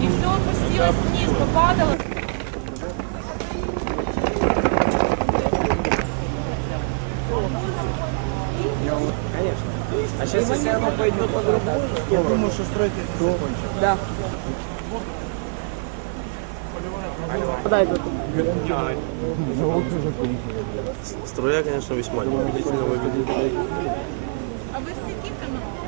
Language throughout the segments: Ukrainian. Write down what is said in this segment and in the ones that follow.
И все опустилось вниз, попадало. А сейчас, если оно пойдет по другому, я думаю, что строительство закончится. Да. Струя, конечно, весьма неубедительно выглядит. А вы с каким каналом?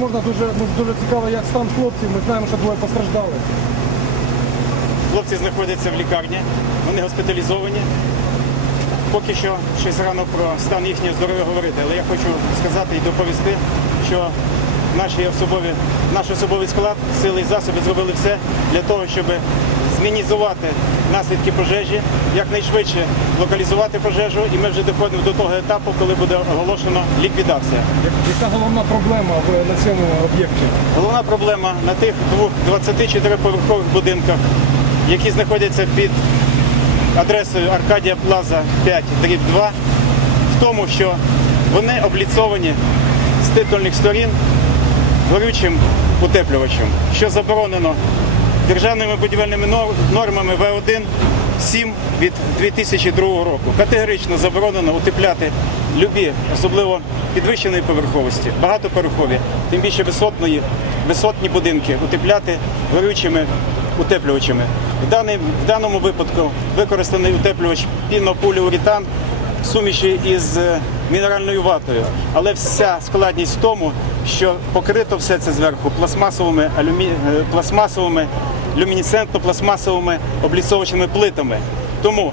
можна, дуже, ну, дуже цікаво, як стан хлопців. Ми знаємо, що двоє постраждали. Хлопці знаходяться в лікарні, вони госпіталізовані. Поки що щось рано про стан їхнього здоров'я говорити, але я хочу сказати і доповісти, що наші особові, наш особовий склад, сили і засоби зробили все для того, щоб змінізувати наслідки пожежі, якнайшвидше локалізувати пожежу, і ми вже доходимо до того етапу, коли буде оголошено ліквідація. Яка головна проблема на цьому об'єкті? Головна проблема на тих двох 24-поверхових будинках, які знаходяться під адресою Аркадія Плаза 5 дріб 2, в тому, що вони обліцовані з титульних сторін горючим утеплювачем, що заборонено державними будівельними нор- нормами В1 7 від 2002 року. Категорично заборонено утепляти любі, особливо підвищеної поверховості, багатоповерхові, тим більше висотної, висотні будинки утепляти горючими утеплювачами. В, даний, в даному випадку використаний утеплювач пінополіуретан в суміші із е, мінеральною ватою. Але вся складність в тому, що покрито все це зверху пластмасовими, алюмі... е, пластмасовими люмінесцентно-пластмасовими обліцовочними плитами. Тому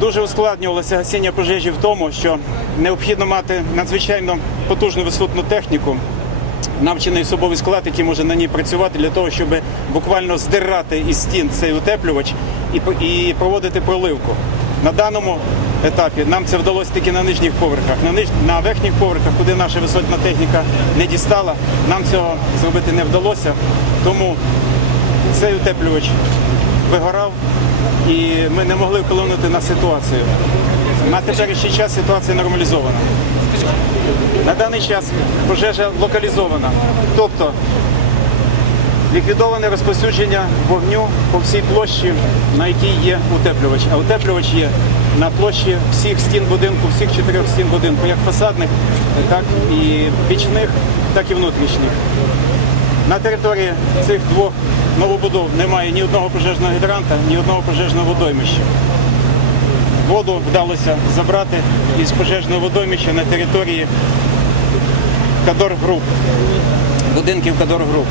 дуже ускладнювалося гасіння пожежі в тому, що необхідно мати надзвичайно потужну висотну техніку, навчений особовий склад, який може на ній працювати для того, щоб буквально здирати із стін цей утеплювач і, проводити проливку. На даному етапі нам це вдалося тільки на нижніх поверхах. На, ниж... на верхніх поверхах, куди наша висотна техніка не дістала, нам цього зробити не вдалося. Тому цей утеплювач вигорав і ми не могли вплинути на ситуацію. На теперішній час ситуація нормалізована. На даний час пожежа локалізована. Тобто ліквідоване розповсюдження вогню по всій площі, на якій є утеплювач. А утеплювач є на площі всіх стін будинку, всіх чотирьох стін будинку, як фасадних, так і бічних, так і внутрішніх. На території цих двох новобудов немає ні одного пожежного гідранта, ні одного пожежного водоймища. Воду вдалося забрати із пожежного водоймища на території Кадор Груп, будинків Кадор Груп.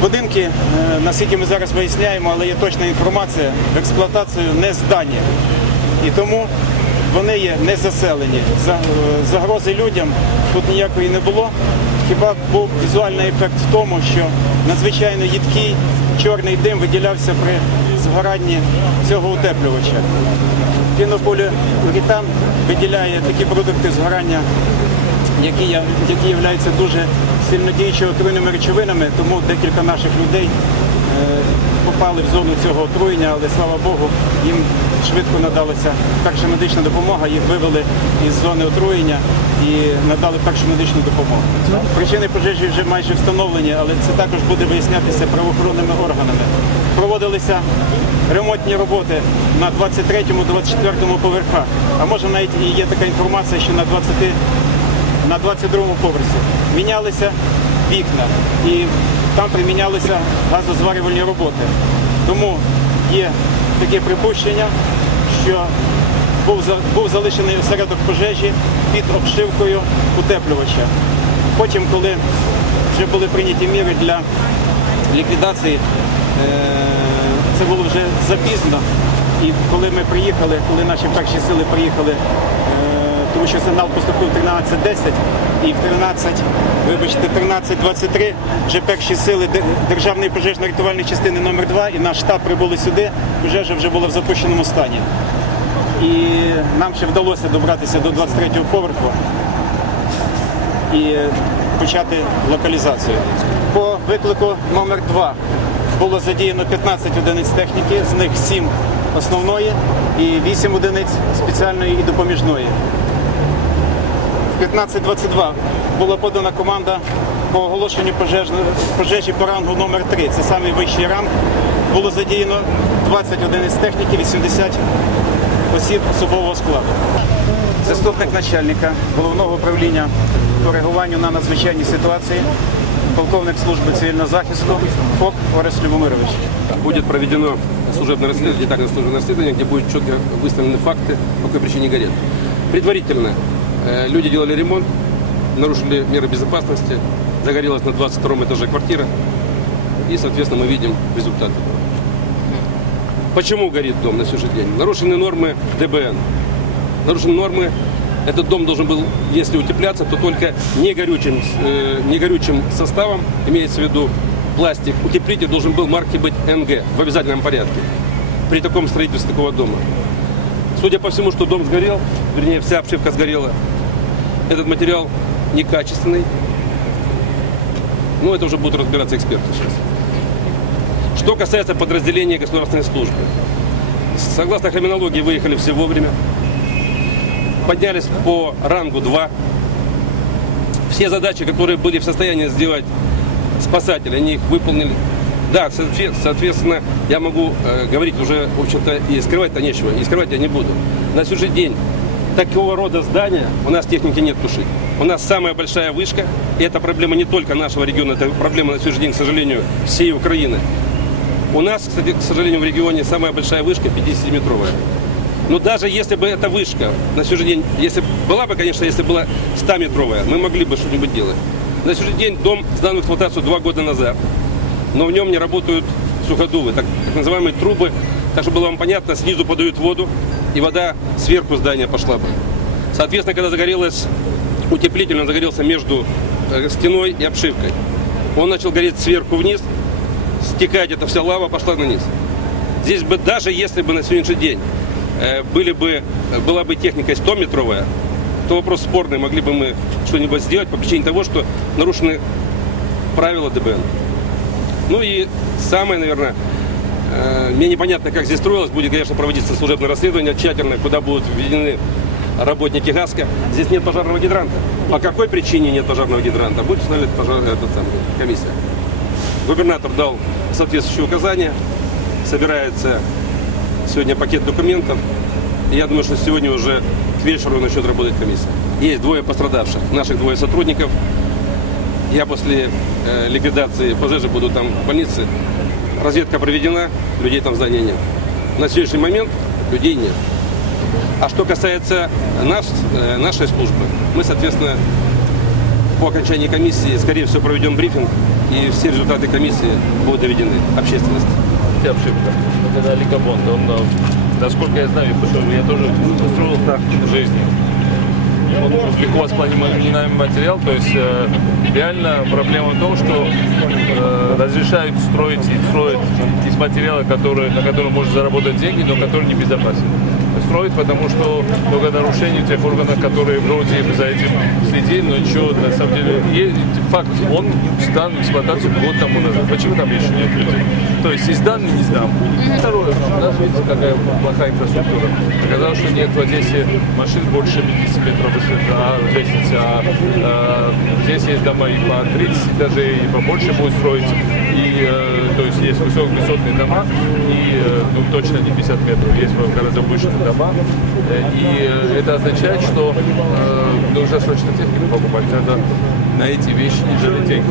Будинки, е, наскільки ми зараз виясняємо, але є точна інформація, в експлуатацію не здані. І тому вони є не заселені. Е, Загрози людям тут ніякої не було. Хіба був візуальний ефект в тому, що надзвичайно їдкий чорний дим виділявся при згоранні цього утеплювача. Пінополіуретан виділяє такі продукти згорання які, які являються дуже сильно діючими отруйними речовинами, тому декілька наших людей е, попали в зону цього отруєння, але слава Богу, їм швидко надалася перша медична допомога, їх вивели із зони отруєння і надали першу медичну допомогу. Причини пожежі вже майже встановлені, але це також буде вияснятися правоохоронними органами. Проводилися ремонтні роботи на 23-24 поверхах. А може навіть і є така інформація, що на 20 на 22-му поверсі мінялися вікна і там примінялися газозварювальні роботи. Тому є таке припущення, що був, був залишений осередок пожежі під обшивкою утеплювача. Потім, коли вже були прийняті міри для ліквідації, е, це було вже запізно. І коли ми приїхали, коли наші перші сили приїхали, е, тому що сигнал поступив 13.10 і в 13, вибачте, 13.23 вже перші сили Державної пожежно-рятувальної частини номер 2 і наш штаб прибули сюди, пожежа вже була в запущеному стані. І нам ще вдалося добратися до 23-го поверху і почати локалізацію. По виклику номер 2 було задіяно 15 одиниць техніки, з них 7 основної і 8 одиниць спеціальної і допоміжної. В 15.22 була подана команда по оголошенню пожежної- пожежі по рангу номер 3 Це самий вищий ранг. Було задіяно 20 одиниць техніки, 80 осіб особового складу. Заступник начальника головного управління по реагуванню на надзвичайні ситуації, полковник служби цивільного захисту ФОК Орес Любомирович. Будет проведено служебное расследование, так служебное расследование, где будут четко выставлены факты, по какой причине горит. Предварительно э, люди делали ремонт, нарушили меры безопасности, загорелась на 22 этаже квартира, и, соответственно, мы видим результаты. Почему горит дом на сегодняшний день? Нарушены нормы ДБН. Нарушены нормы. Этот дом должен был, если утепляться, то только не горючим, э, не горючим составом, имеется в виду пластик. Утеплитель должен был марки быть НГ в обязательном порядке при таком строительстве такого дома. Судя по всему, что дом сгорел, вернее, вся обшивка сгорела, этот материал некачественный. Но это уже будут разбираться эксперты сейчас. Что касается подразделения государственной службы. Согласно криминологии, выехали все вовремя. Поднялись по рангу 2. Все задачи, которые были в состоянии сделать спасатели, они их выполнили. Да, соотве- соответственно, я могу э, говорить уже, в общем-то, и скрывать-то нечего, и скрывать я не буду. На сегодняшний день такого рода здания у нас техники нет тушить. У нас самая большая вышка, и это проблема не только нашего региона, это проблема на сегодняшний день, к сожалению, всей Украины. У нас, кстати, к сожалению, в регионе самая большая вышка 50-метровая. Но даже если бы эта вышка на сегодняшний день, если была бы, конечно, если была 100-метровая, мы могли бы что-нибудь делать. На сегодняшний день дом сдан в эксплуатацию два года назад, но в нем не работают суходувы, так, так называемые трубы. Так, чтобы было вам понятно, снизу подают воду, и вода сверху здания пошла бы. Соответственно, когда загорелось утеплитель, он загорелся между э, стеной и обшивкой. Он начал гореть сверху вниз, стекать эта вся лава пошла вниз. Здесь бы даже если бы на сегодняшний день э, были бы, была бы техника 100-метровая, то вопрос спорный, могли бы мы что-нибудь сделать по причине того, что нарушены правила ДБН. Ну и самое, наверное, мне непонятно, как здесь строилось, будет, конечно, проводиться служебное расследование тщательно, куда будут введены работники ГАСКО. Здесь нет пожарного гидранта. По какой причине нет пожарного гидранта? Будет устанавливать пожар, этот комиссия. Губернатор дал соответствующие указания. Собирается сегодня пакет документов. Я думаю, что сегодня уже к вечеру начнет работать комиссия. Есть двое пострадавших, наших двое сотрудников. Я после э, ликвидации пожежи буду там в больнице. Разведка проведена, людей там в здании нет. На сегодняшний момент людей нет. А что касается нас, э, нашей службы, мы, соответственно, по окончании комиссии, скорее всего, проведем брифинг, и все результаты комиссии будут доведены общественности. обшивка. Это Ликобонд. Он, э, насколько я знаю, я тоже строил так в жизни. Он легко воспламенимый материал, то есть э, реально проблема в том, что э, разрешают строить и строить из материала, который, на котором можно заработать деньги, но который небезопасен. Строить, потому что много нарушений тех органов, которые вроде бы за этим следили, но ничего, на самом деле, есть факт, он сдан в эксплуатацию год тому назад. Почему там еще нет людей? То есть и сдан, и не сдан. Второе, у нас, видите, какая плохая инфраструктура. Оказалось, что нет в Одессе машин больше 50 метров а, лестницы, а, э, здесь есть дома и по 30 этажей, и побольше будет строить. Э, то есть есть высокие дома, и э, ну, точно не 50 метров, есть гораздо выше дома. Э, И это означает, что э, нужно срочно технику покупать. Надо на эти вещи не жалеть деньги.